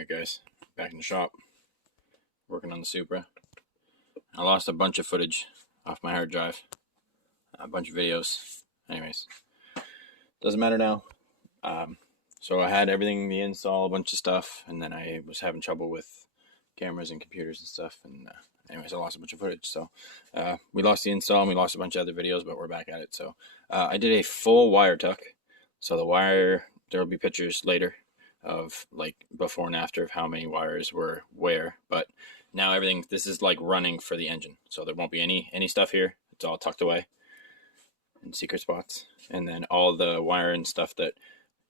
Alright guys, back in the shop, working on the Supra. I lost a bunch of footage off my hard drive, a bunch of videos. Anyways, doesn't matter now. So I had everything, the install, a bunch of stuff, and then I was having trouble with cameras and computers and stuff, and anyways, I lost a bunch of footage. So we lost the install and we lost a bunch of other videos, but we're back at it. So I did a full wire tuck. So the wire, there will be pictures later of like before and after of how many wires were where, but now everything, this is like running for the engine, so there won't be any stuff here. It's all tucked away in secret spots, and then all the wire and stuff that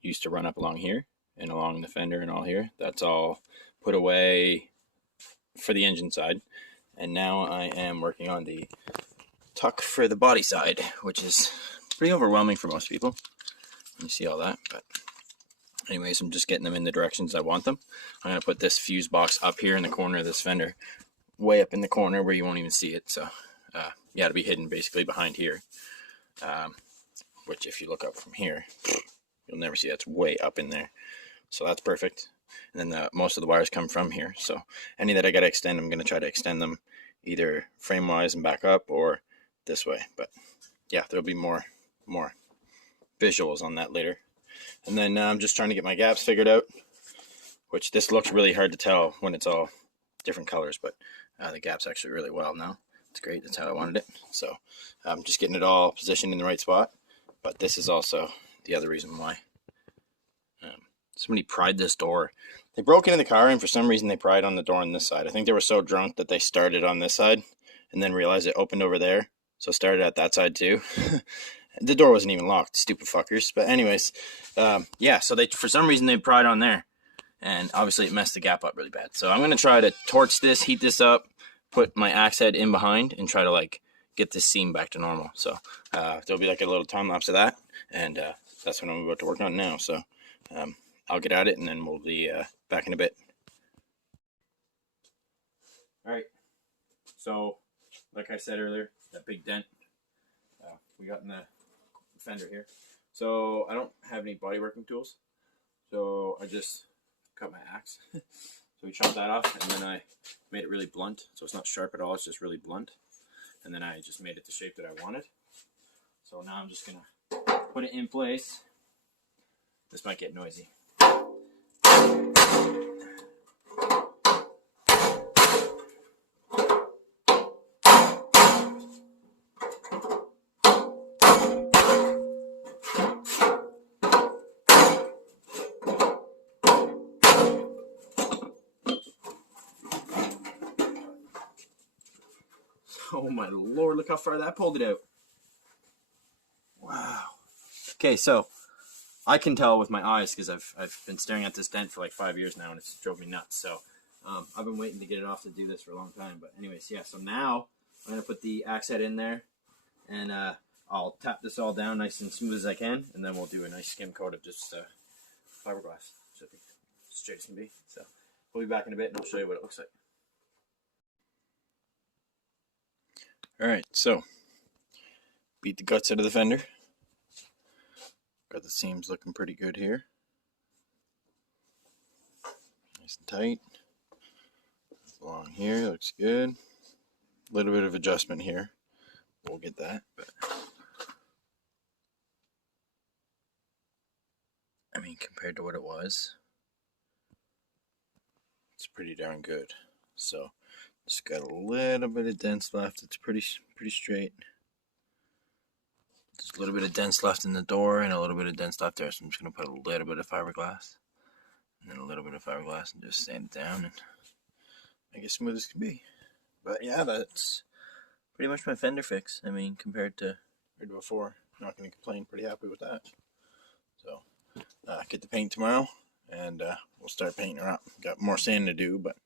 used to run up along here and along the fender and all here, that's all put away for the engine side. And now I am working on the tuck for the body side, which is pretty overwhelming for most people. You see all that, but anyways, I'm just getting them in the directions I want them. I'm going to put this fuse box up here in the corner of this fender, way up in the corner where you won't even see it. So, yeah, it'll be hidden basically behind here, which if you look up from here, you'll never see that's way up in there. So that's perfect. And then most of the wires come from here. So any that I got to extend, I'm going to try to extend them either frame-wise and back up or this way. But yeah, there'll be more visuals on that later. And then I'm just trying to get my gaps figured out, which this looks really hard to tell when it's all different colors, but the gap's actually really well now. It's great. That's how I wanted it. So I'm just getting it all positioned in the right spot. But this is also the other reason why. Somebody pried this door. They broke into the car, and for some reason they pried on the door on this side. I think they were so drunk that they started on this side and then realized it opened over there. So started at that side too. The door wasn't even locked, stupid fuckers. But anyways, yeah, so they, for some reason, they pried on there. And obviously it messed the gap up really bad. So I'm going to try to torch this, heat this up, put my axe head in behind, and try to like get this seam back to normal. So there'll be like a little time lapse of that. And that's what I'm about to work on now. So I'll get at it, and then we'll be back in a bit. All right. So like I said earlier, that big dent we got in the fender here. So I don't have any body working tools, so I just cut my axe. So we chopped that off, and then I made it really blunt, so it's not sharp at all, it's just really blunt. And then I just made it the shape that I wanted. So now I'm just gonna put it in place. This might get noisy. Oh my lord, look how far that pulled it out. Wow. Okay, so I can tell with my eyes because I've been staring at this dent for like 5 years now, and it's drove me nuts. So I've been waiting to get it off to do this for a long time. But anyways, yeah, so now I'm going to put the axe head in there, and I'll tap this all down nice and smooth as I can, and then we'll do a nice skim coat of just fiberglass. Should be straight as can be. So we'll be back in a bit, and I'll show you what it looks like. Alright, so beat the guts out of the fender. Got the seams looking pretty good here. Nice and tight. Along here, looks good. A little bit of adjustment here. We'll get that, but I mean, compared to what it was, it's pretty darn good. So just got a little bit of dents left. It's pretty straight. There's a little bit of dents left in the door and a little bit of dents left there. So I'm just going to put a little bit of fiberglass and then a little bit of fiberglass and just sand it down and make it smooth as can be. But yeah, that's pretty much my fender fix. I mean, compared to before, I'm not going to complain. Pretty happy with that. So get the paint tomorrow, and we'll start painting her up. Got more sand to do, but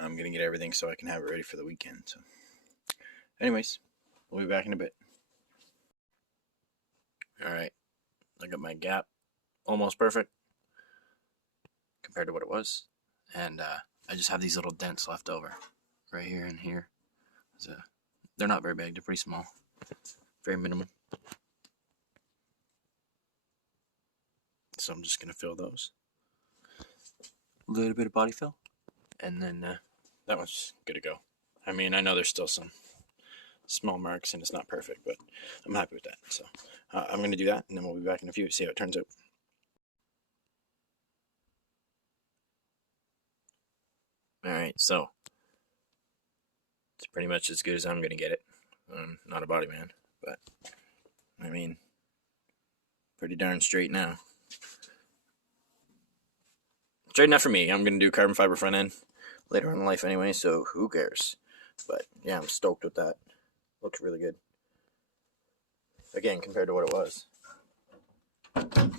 I'm going to get everything so I can have it ready for the weekend. So anyways, we'll be back in a bit. Alright, I got my gap almost perfect compared to what it was. And I just have these little dents left over right here and here. They're not very big, they're pretty small. Very minimum. So I'm just going to fill those. little bit of body fill, and then that one's good to go. I mean, I know there's still some small marks and it's not perfect, but I'm happy with that. So I'm going to do that, and then we'll be back in a few to see how it turns out. Alright, so it's pretty much as good as I'm going to get it. I'm not a body man, but I mean, pretty darn straight now. Straight enough for me. I'm going to do carbon fiber front end later on in life anyway, so who cares? But yeah, I'm stoked with that. Looks really good. Again, compared to what it was. Don't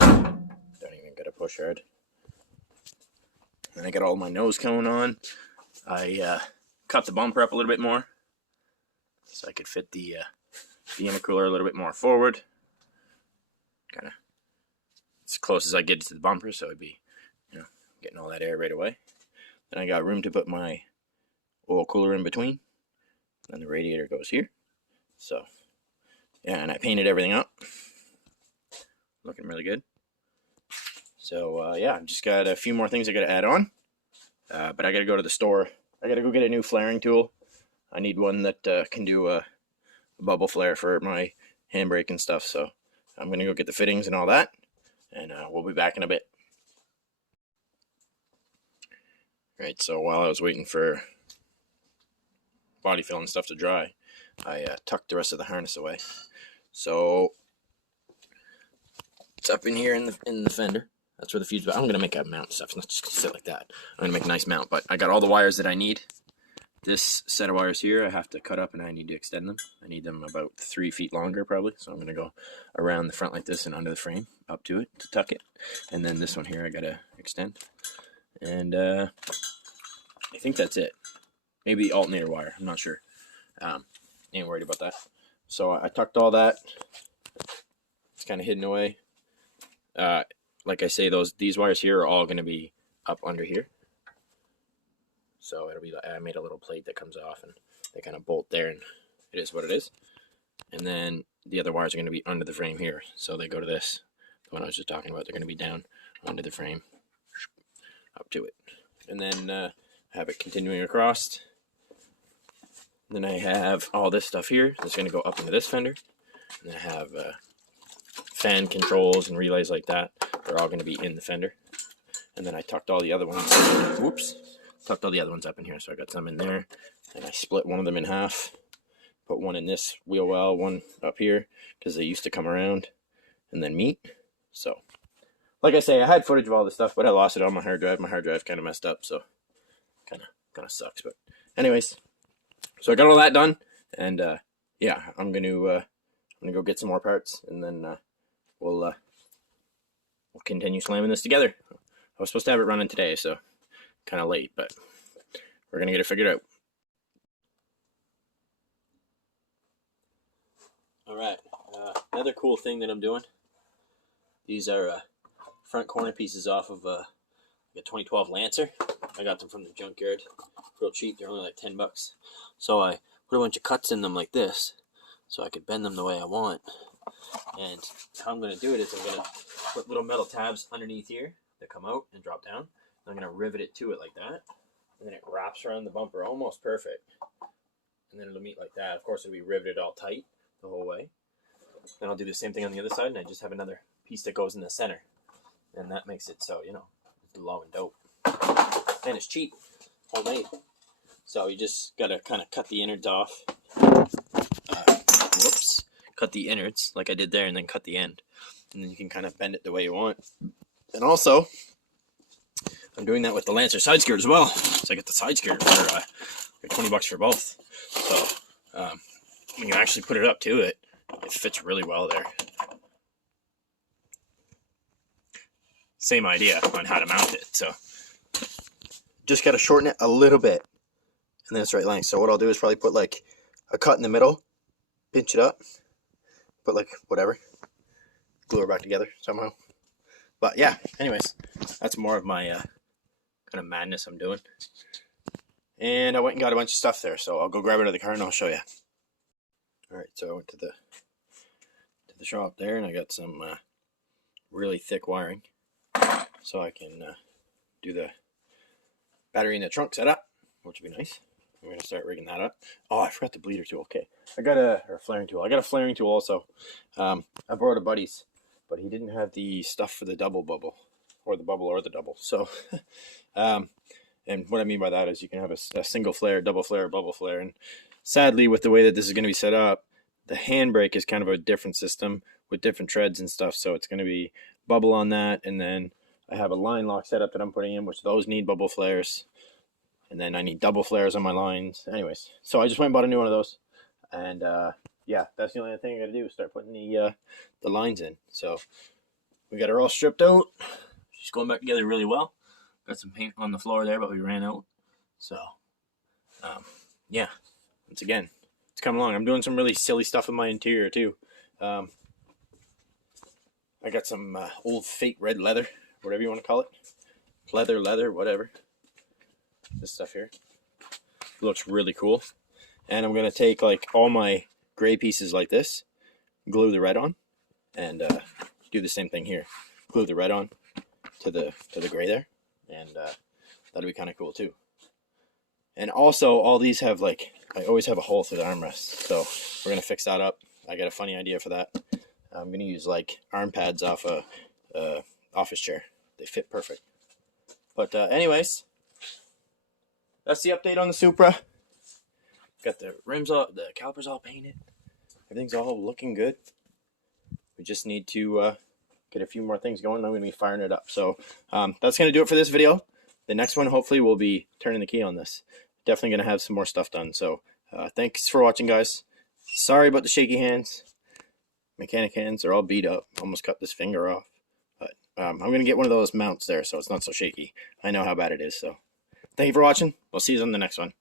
even get a push hard. And I got all my nose cone on. I cut the bumper up a little bit more so I could fit the intercooler a little bit more forward. Kind of as close as I get to the bumper, so it'd be, you know, getting all that air right away. Then I got room to put my oil cooler in between. Then the radiator goes here. So, yeah, and I painted everything up. Looking really good. So, yeah, I've just got a few more things I got to add on. But I got to go to the store. I got to go get a new flaring tool. I need one that can do a bubble flare for my handbrake and stuff. So, I'm going to go get the fittings and all that. And we'll be back in a bit. Right, so while I was waiting for body fill and stuff to dry, I tucked the rest of the harness away. So it's up in here in the fender. That's where the fuse. I'm gonna make a mount and stuff. It's not just gonna sit like that. I'm gonna make a nice mount, but I got all the wires that I need. This set of wires here I have to cut up and I need to extend them. I need them about 3 feet longer probably. So I'm gonna go around the front like this and under the frame up to it to tuck it. And then this one here I gotta extend. And I think that's it. Maybe the alternator wire. I'm not sure. Ain't worried about that. So I tucked all that. It's kind of hidden away. Like I say, these wires here are all going to be up under here. So it'll be like, I made a little plate that comes off and they kind of bolt there, and it is what it is. And then the other wires are going to be under the frame here. So they go to this. The one I was just talking about, they're going to be down under the frame up to it. And then have it continuing across. Then I have all this stuff here that's going to go up into this fender. And I have fan controls and relays like that. They're all going to be in the fender. And then I tucked all the other ones. Tucked all the other ones up in here. So I got some in there. And I split one of them in half. Put one in this wheel well, one up here, because they used to come around and then meet. So, like I say, I had footage of all this stuff, but I lost it on my hard drive. My hard drive kind of messed up, so kind of sucks. But anyways, so I got all that done, and yeah, I'm gonna go get some more parts, and then we'll continue slamming this together. I was supposed to have it running today, so kind of late, but we're gonna get it figured out. All right, another cool thing that I'm doing. These are front corner pieces off of a 2012 Lancer. I got them from the junkyard, real cheap. They're only like $10. So I put a bunch of cuts in them like this, so I could bend them the way I want. And how I'm going to do it is I'm going to put little metal tabs underneath here that come out and drop down. I'm going to rivet it to it like that, and then it wraps around the bumper almost perfect. And then it'll meet like that. Of course, it'll be riveted all tight the whole way. Then I'll do the same thing on the other side, and I just have another piece that goes in the center. And that makes it so, you know, it's low and dope. And it's cheap, homemade. So you just gotta kind of cut the innards off. Whoops. Cut the innards like I did there, and then cut the end. And then you can kind of bend it the way you want. And also, I'm doing that with the Lancer side skirt as well. So I get the side skirt for like $20 for both. So when you actually put it up to it, it fits really well there. Same idea on how to mount it. So just got to shorten it a little bit, and then it's right length. So what I'll do is probably put like a cut in the middle, pinch it up, put like whatever, glue it back together somehow. But yeah, anyways, that's more of my kind of madness I'm doing. And I went and got a bunch of stuff there, so I'll go grab it out of the car and I'll show you. All right, so I went to the shop there, and I got some really thick wiring. so I can do the battery in the trunk setup, which would be nice. I'm going to start rigging that up. Oh, I forgot the bleeder tool. Okay. I got a flaring tool. I got a flaring tool also. I borrowed a buddy's, but he didn't have the stuff for the double bubble, or the bubble or the double. So, and what I mean by that is you can have a single flare, double flare, bubble flare. And sadly, with the way that this is going to be set up, the handbrake is kind of a different system with different treads and stuff. So it's going to be bubble on that. And then I have a line lock setup that I'm putting in, which those need bubble flares. And then I need double flares on my lines. Anyways, so I just went and bought a new one of those. And yeah, that's the only thing I got to do is start putting the lines in. So we got her all stripped out. She's going back together really well. Got some paint on the floor there, but we ran out. So yeah, once again, it's coming along. I'm doing some really silly stuff in my interior too. I got some old fake red leather, whatever you want to call it. Leather, whatever. This stuff here looks really cool. And I'm going to take like all my gray pieces like this, glue the red on, and do the same thing here. Glue the red on to the gray there, and that'll be kind of cool too. And also, all these have like, I always have a hole through the armrest, so we're going to fix that up. I got a funny idea for that. I'm going to use like arm pads off a office chair. They fit perfect. But anyways, that's the update on the Supra. Got the rims all, the calipers all painted. Everything's all looking good. We just need to get a few more things going. I'm going to be firing it up. So that's going to do it for this video. The next one, hopefully, will be turning the key on this. Definitely going to have some more stuff done. So thanks for watching, guys. Sorry about the shaky hands. Mechanic hands are all beat up. Almost cut this finger off. But I'm going to get one of those mounts there so it's not so shaky. I know how bad it is. So thank you for watching. We'll see you on the next one.